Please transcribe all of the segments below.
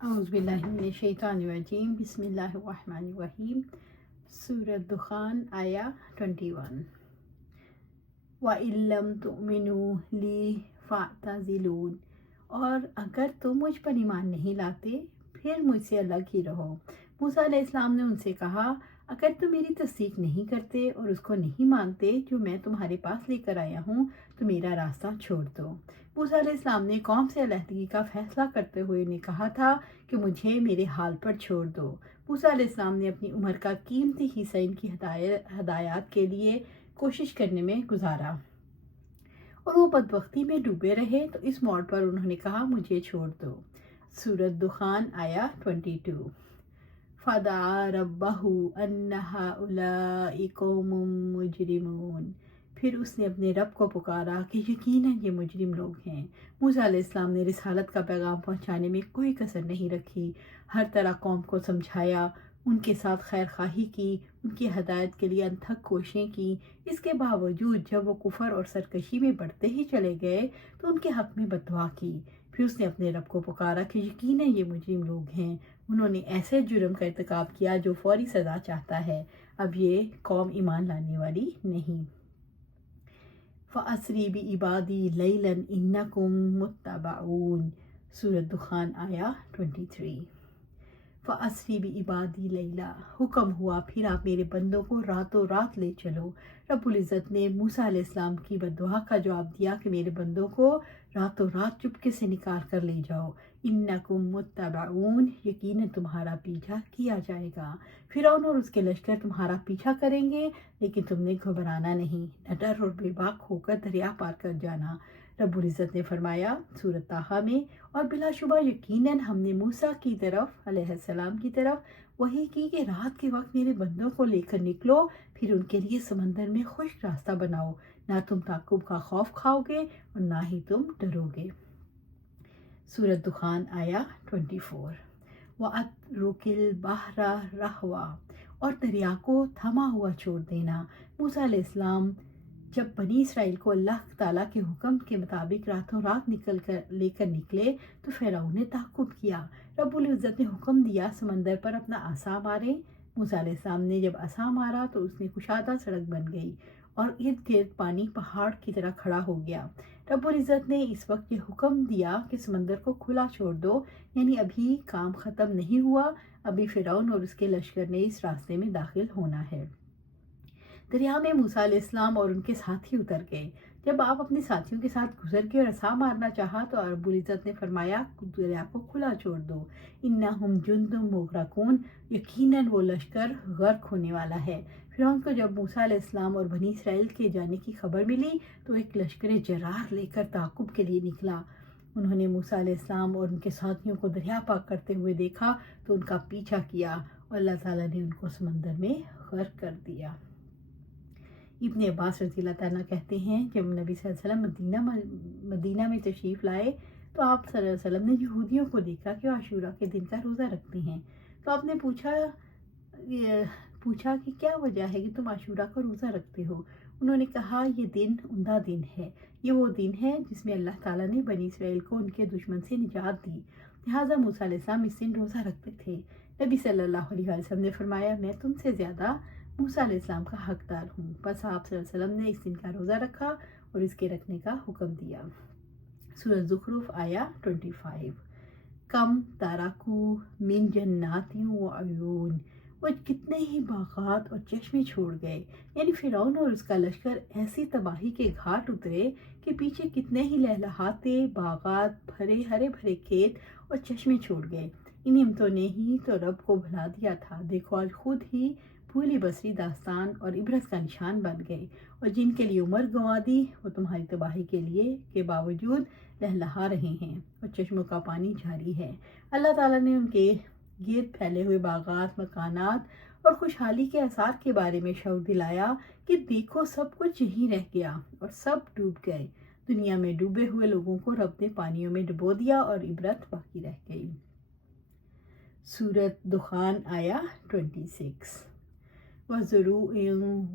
اعوذ باللہ من الشیطان الرجیم بسم اللہ الرحمن الرحیم۔ سورۃ دخان آیا 21۔ وَإِن لَّمْ تُؤْمِنُوا لِي فَاعْتَزِلُونِ، اور اگر تم مجھ پر ایمان نہیں لاتے پھر مجھ سے الگ ہی رہو۔ موسیٰ علیہ السلام نے ان سے کہا، اگر تم میری تصدیق نہیں کرتے اور اس کو نہیں مانتے جو میں تمہارے پاس لے کر آیا ہوں تو میرا راستہ چھوڑ دو۔ موسیٰ علیہ السلام نے قوم سے علیحدگی کا فیصلہ کرتے ہوئے نے کہا تھا کہ مجھے میرے حال پر چھوڑ دو۔ موسیٰ علیہ السلام نے اپنی عمر کا قیمتی حصہ ان کی ہدایات کے لیے کوشش کرنے میں گزارا اور وہ بدبختی میں ڈوبے رہے، تو اس موڑ پر انہوں نے کہا مجھے چھوڑ دو۔ سورۃ دخان آیا 22۔ فَدَعَا رَبَّهُ أَنَّ هَؤُلَاءِ قَوْمٌ مُجْرِمُونَ، پھر اس نے اپنے رب کو پکارا کہ یقیناً یہ مجرم لوگ ہیں۔ موسیٰ علیہ السلام نے رسالت کا پیغام پہنچانے میں کوئی کسر نہیں رکھی، ہر طرح قوم کو سمجھایا، ان کے ساتھ خیر خواہی کی، ان کی ہدایت کے لیے انتھک کوششیں کی۔ اس کے باوجود جب وہ کفر اور سرکشی میں بڑھتے ہی چلے گئے تو ان کے حق میں بد دعا کی۔ پھر اس نے اپنے رب کو پکارا کہ یقیناً یہ مجرم لوگ ہیں، انہوں نے ایسے جرم کا ارتکاب کیا جو فوری سزا چاہتا ہے، اب یہ قوم ایمان لانے والی نہیں۔ فَأَسْرِ بِعِبَادِي لَيْلًا إِنَّكُمْ مُتَّبَعُونَ، سورۃ دخان آیا 23۔ فَأَسْرِ بِعِبَادِي لَيْلًا، حکم ہوا پھر آپ میرے بندوں کو راتوں رات لے چلو۔ رب العزت نے موسیٰ علیہ السلام کی بد دعا کا جواب دیا کہ میرے بندوں کو راتوں رات چپکے سے نکال کر لے جاؤ۔ انکم متبعون، یقیناً تمہارا پیچھا کیا جائے گا۔ فرعون اور اس کے لشکر تمہارا پیچھا کریں گے لیکن تم نے گھبرانا نہیں، نہ ڈر اور بے باک ہو کر دریا پار کر جانا۔ رب العزت نے فرمایا سورۃ طٰہٰ میں، اور بلا شبہ یقیناً ہم نے موسیٰ کی طرف علیہ السلام کی طرف وحی کی کہ رات کے وقت میرے بندوں کو لے کر نکلو، پھر ان کے لیے سمندر میں خشک راستہ بناؤ، نہ تم تعقب کا خوف کھاؤ گے اور نہ ہی تم ڈرو گے۔ سورۃ دخان آیا 24۔ وَأَتْرُكِ الْبَحْرَ رَهْوًا، اور دریا کو تھما ہوا چھوڑ دینا۔ موسیٰ علیہ السلام جب بنی اسرائیل کو اللہ تعالیٰ کے حکم کے مطابق راتوں رات لے کر نکلے تو فرعون نے تعقب کیا۔ رب العزت نے حکم دیا سمندر پر اپنا عصا مارے۔ موسیٰ علیہ السلام نے جب عصا مارا تو اس نے کشادہ سڑک بن گئی اور ارد گرد پانی پہاڑ کی طرح کھڑا ہو گیا۔ رب العزت نے اس وقت یہ حکم دیا کہ سمندر کو کھلا چھوڑ دو، یعنی ابھی کام ختم نہیں ہوا، ابھی فرعون اور اس کے لشکر نے اس راستے میں داخل ہونا ہے۔ دریا میں موسیٰ علیہ السلام اور ان کے ساتھی اتر گئے۔ جب آپ اپنے ساتھیوں کے ساتھ گزر گئے اور عصا مارنا چاہا تو رب العزت نے فرمایا دریا کو کھلا چھوڑ دو۔ انہم جند مغرقون، یقیناً وہ لشکر غرق ہونے والا ہے۔ فرعون کو جب موسیٰ علیہ السلام اور بنی اسرائیل کے جانے کی خبر ملی تو ایک لشکر جرار لے کر تعقب کے لیے نکلا۔ انہوں نے موسیٰ علیہ السلام اور ان کے ساتھیوں کو دریا پار کرتے ہوئے دیکھا تو ان کا پیچھا کیا اور اللہ تعالیٰ نے ان کو سمندر میں غرق کر دیا۔ ابن عباس رضی اللہ تعالیٰ کہتے ہیں جب نبی صلی اللہ علیہ وسلم مدینہ میں تشریف لائے تو آپ صلی اللہ علیہ وسلم نے یہودیوں کو دیکھا کہ وہ عاشوراء کے دن کا روزہ رکھتے ہیں، تو آپ نے پوچھا کہ کیا وجہ ہے کہ تم عاشوراء کا روزہ رکھتے ہو؟ انہوں نے کہا یہ دن عمدہ دن ہے، یہ وہ دن ہے جس میں اللہ تعالیٰ نے بنی اسرائیل کو ان کے دشمن سے نجات دی، لہٰذا موسیٰ علیہ السلام اس دن روزہ رکھتے تھے۔ نبی صلی اللہ علیہ وسلم نے فرمایا میں تم سے زیادہ موسیٰ علیہ السلام کا حقدار ہوں، بس آپ صلی اللہ علیہ وسلم نے اس دن کا روزہ رکھا اور اس کے رکھنے کا حکم دیا۔ سورۃ زخرف آیا 25۔ کم تارکو من جنات و عیون، وہ کتنے ہی باغات اور چشمے چھوڑ گئے، یعنی فرعون اور اس کا لشکر ایسی تباہی کے گھاٹ اترے کہ پیچھے کتنے ہی لہلہاتے باغات، ہرے بھرے کھیت اور چشمے چھوڑ گئے۔ ان نعمتوں نے ہی تو رب کو بھلا دیا تھا، دیکھو آج خود ہی بھولی بصری داستان اور عبرت کا نشان بن گئے، اور جن کے لیے عمر گنوا دی وہ تمہاری تباہی کے لیے کے باوجود لہلہا رہے ہیں اور چشموں کا پانی جاری ہے۔ اللہ تعالیٰ نے ان کے گرد پھیلے ہوئے باغات، مکانات اور خوشحالی کے آثار کے بارے میں شعور دلایا کہ دیکھو سب کچھ یہیں رہ گیا اور سب ڈوب گئے۔ دنیا میں ڈوبے ہوئے لوگوں کو رب نے پانیوں میں ڈبو دیا اور عبرت باقی رہ گئی۔ سورۃ دخان آیا 26۔ وَزُرُوعٍ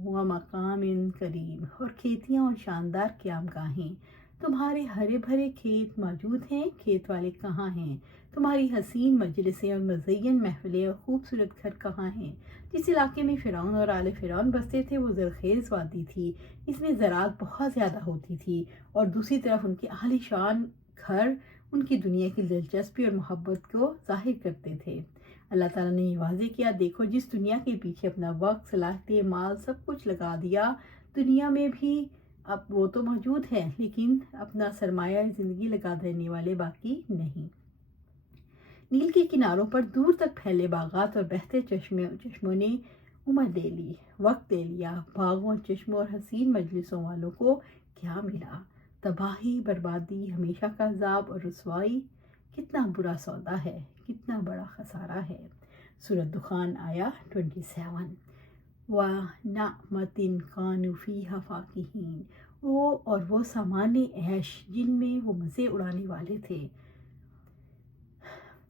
وَمَقَامٍ کریم، اور کھیتیاں اور شاندار قیام گاہیں، تمہارے ہرے بھرے کھیت موجود ہیں، کھیت والے کہاں ہیں؟ تمہاری حسین مجلسیں اور مزین محفلیں اور خوبصورت گھر کہاں ہیں؟ جس علاقے میں فرعون اور آل فرعون بستے تھے وہ زرخیز وادی تھی، اس میں زراعت بہت زیادہ ہوتی تھی، اور دوسری طرف ان کے عالی شان گھر ان کی دنیا کی دلچسپی اور محبت کو ظاہر کرتے تھے۔ اللہ تعالیٰ نے یہ واضح کیا، دیکھو جس دنیا کے پیچھے اپنا وقت، صلاحیتیں، مال سب کچھ لگا دیا، دنیا میں بھی اب وہ تو موجود ہے لیکن اپنا سرمایہ زندگی لگا دینے والے باقی نہیں۔ نیل کے کناروں پر دور تک پھیلے باغات اور بہتے چشموں نے عمر لے لی، وقت لے لیا۔ باغوں، چشموں اور حسین مجلسوں والوں کو کیا ملا؟ تباہی، بربادی، ہمیشہ کا عذاب اور رسوائی۔ کتنا برا سودا ہے، کتنا بڑا خسارہ ہے۔ سورۃ دخان آیا 27۔ وَنَعْمَةٍ كَانُوا فِيهَا فَاكِهِينَ، اور وہ سامان عیش جن میں وہ مزے اڑانے والے تھے،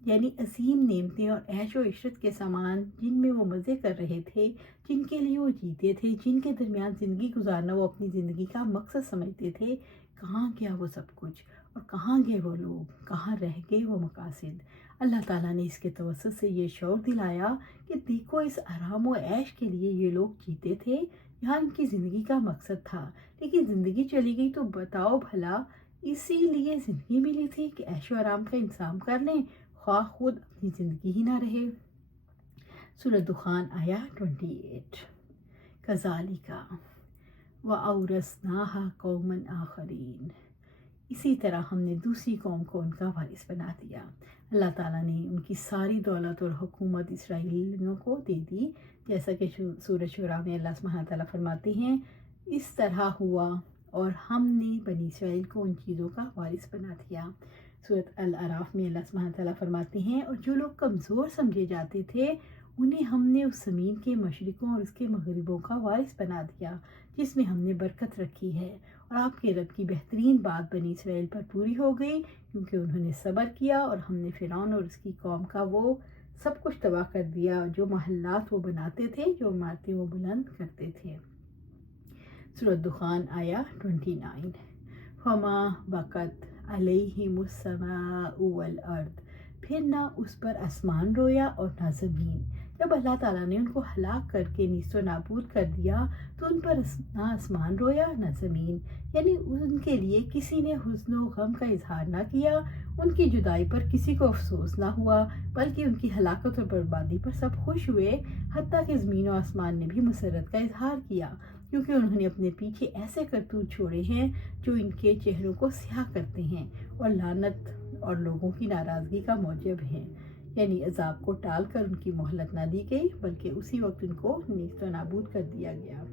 یعنی عظیم نعمتیں اور عیش و عشرت کے سامان جن میں وہ مزے کر رہے تھے، جن کے لیے وہ جیتے تھے، جن کے درمیان زندگی گزارنا وہ اپنی زندگی کا مقصد سمجھتے تھے، کہاں گیا وہ سب کچھ؟ اور کہاں گئے وہ لوگ؟ کہاں رہ گئے وہ مقاصد؟ اللہ تعالیٰ نے اس کے توسط سے یہ شعور دلایا کہ دیکھو اس آرام و عیش کے لیے یہ لوگ جیتے تھے، یہاں ان کی زندگی کا مقصد تھا، لیکن زندگی چلی گئی تو بتاؤ بھلا اسی لیے زندگی ملی تھی کہ عیش و آرام کا انتظام کر لیں، خواہ خود اپنی زندگی ہی نہ رہے۔ سورۃ دخان آیا 28۔ کذالک وَأَوْرَثْنَاهَا قَوْمًا آخَرِينَ، اسی طرح ہم نے دوسری قوم کو ان کا وارث بنا دیا۔ اللہ تعالیٰ نے ان کی ساری دولت اور حکومت اسرائیلیوں کو دے دی، جیسا کہ سورۃ شورى میں اللہ سبحانہ تعالیٰ فرماتے ہیں، اس طرح ہوا اور ہم نے بنی اسرائیل کو ان چیزوں کا وارث بنا دیا۔ سورۃ الاعراف میں اللہ سبحانہ تعالیٰ فرماتے ہیں، اور جو لوگ کمزور سمجھے جاتے تھے انہیں ہم نے اس زمین کے مشرقوں اور اس کے مغربوں کا وارث بنا دیا جس میں ہم نے برکت رکھی ہے، اور آپ کے رب کی بہترین بات بنی اسرائیل پر پوری ہو گئی کیونکہ انہوں نے صبر کیا، اور ہم نے فرعون اور اس کی قوم کا وہ سب کچھ تباہ کر دیا جو محلات وہ بناتے تھے، جو عمارتیں وہ بلند کرتے تھے۔ سورۃ دخان آیا 29۔ فما بکت علیہم السماء والارض، پھر نہ اس پر آسمان رویا اور نہ زمین۔ جب اللہ تعالیٰ نے ان کو ہلاک کر کے نیست و نابود کر دیا تو ان پر نہ آسمان رویا نہ زمین، یعنی ان کے لیے کسی نے حزن و غم کا اظہار نہ کیا، ان کی جدائی پر کسی کو افسوس نہ ہوا، بلکہ ان کی ہلاکت اور بربادی پر سب خوش ہوئے، حتیٰ کہ زمین و آسمان نے بھی مسرت کا اظہار کیا، کیونکہ انہوں نے اپنے پیچھے ایسے کرتوت چھوڑے ہیں جو ان کے چہروں کو سیاہ کرتے ہیں اور لعنت اور لوگوں کی ناراضگی کا موجب ہیں، یعنی عذاب کو ٹال کر ان کی مہلت نہ دی گئی بلکہ اسی وقت ان کو نیست و نابود کر دیا گیا۔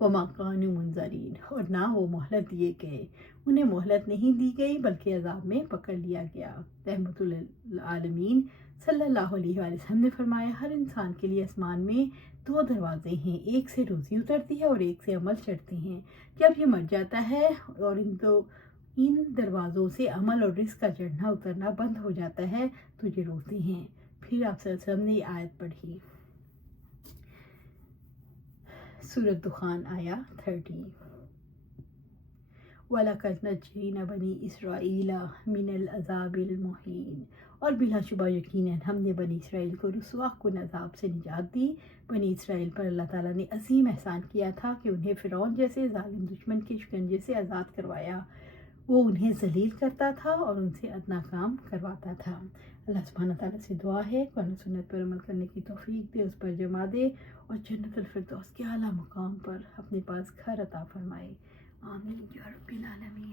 وَمَا كَانُوا مُنظَرِينَ، اور نہ وہ مہلت دیے گئے، انہیں مہلت نہیں دی گئی بلکہ عذاب میں پکڑ لیا گیا۔ رحمت للعالمین صلی اللہ علیہ وآلہ وسلم نے فرمایا، ہر انسان کے لیے آسمان میں دو دروازے ہیں، ایک سے روزی اترتی ہے اور ایک سے عمل چڑھتے ہیں۔ جب یہ مر جاتا ہے اور ان دروازوں سے عمل اور رزق کا چڑھنا اترنا بند ہو جاتا ہے تو یہ روتے ہیں۔ پھر آپ صلی اللہ علیہ وسلم نے یہ آیت پڑھی۔ سورۃ دخان آیا 30۔ وَلَقَدْ نَجَّيْنَا بَنِي إِسْرَائِيلَ مِنَ الْعَذَابِ الْمُهِينِ، اور بلا شبہ یقیناً ہم نے بنی اسرائیل کو رسوا کن عذاب سے نجات دی۔ بنی اسرائیل پر اللہ تعالیٰ نے عظیم احسان کیا تھا کہ انہیں فرعون جیسے ظالم دشمن کے شکنجے سے آزاد کروایا، وہ انہیں ذلیل کرتا تھا اور ان سے ادنا کام کرواتا تھا۔ اللہ سبحانہ تعالیٰ سے دعا ہے قرآن سنت پر عمل کرنے کی توفیق دے، اس پر جمع دے اور جنت الفردوس کے اعلیٰ مقام پر اپنے پاس گھر عطا فرمائے۔ آمین یا رب العالمین۔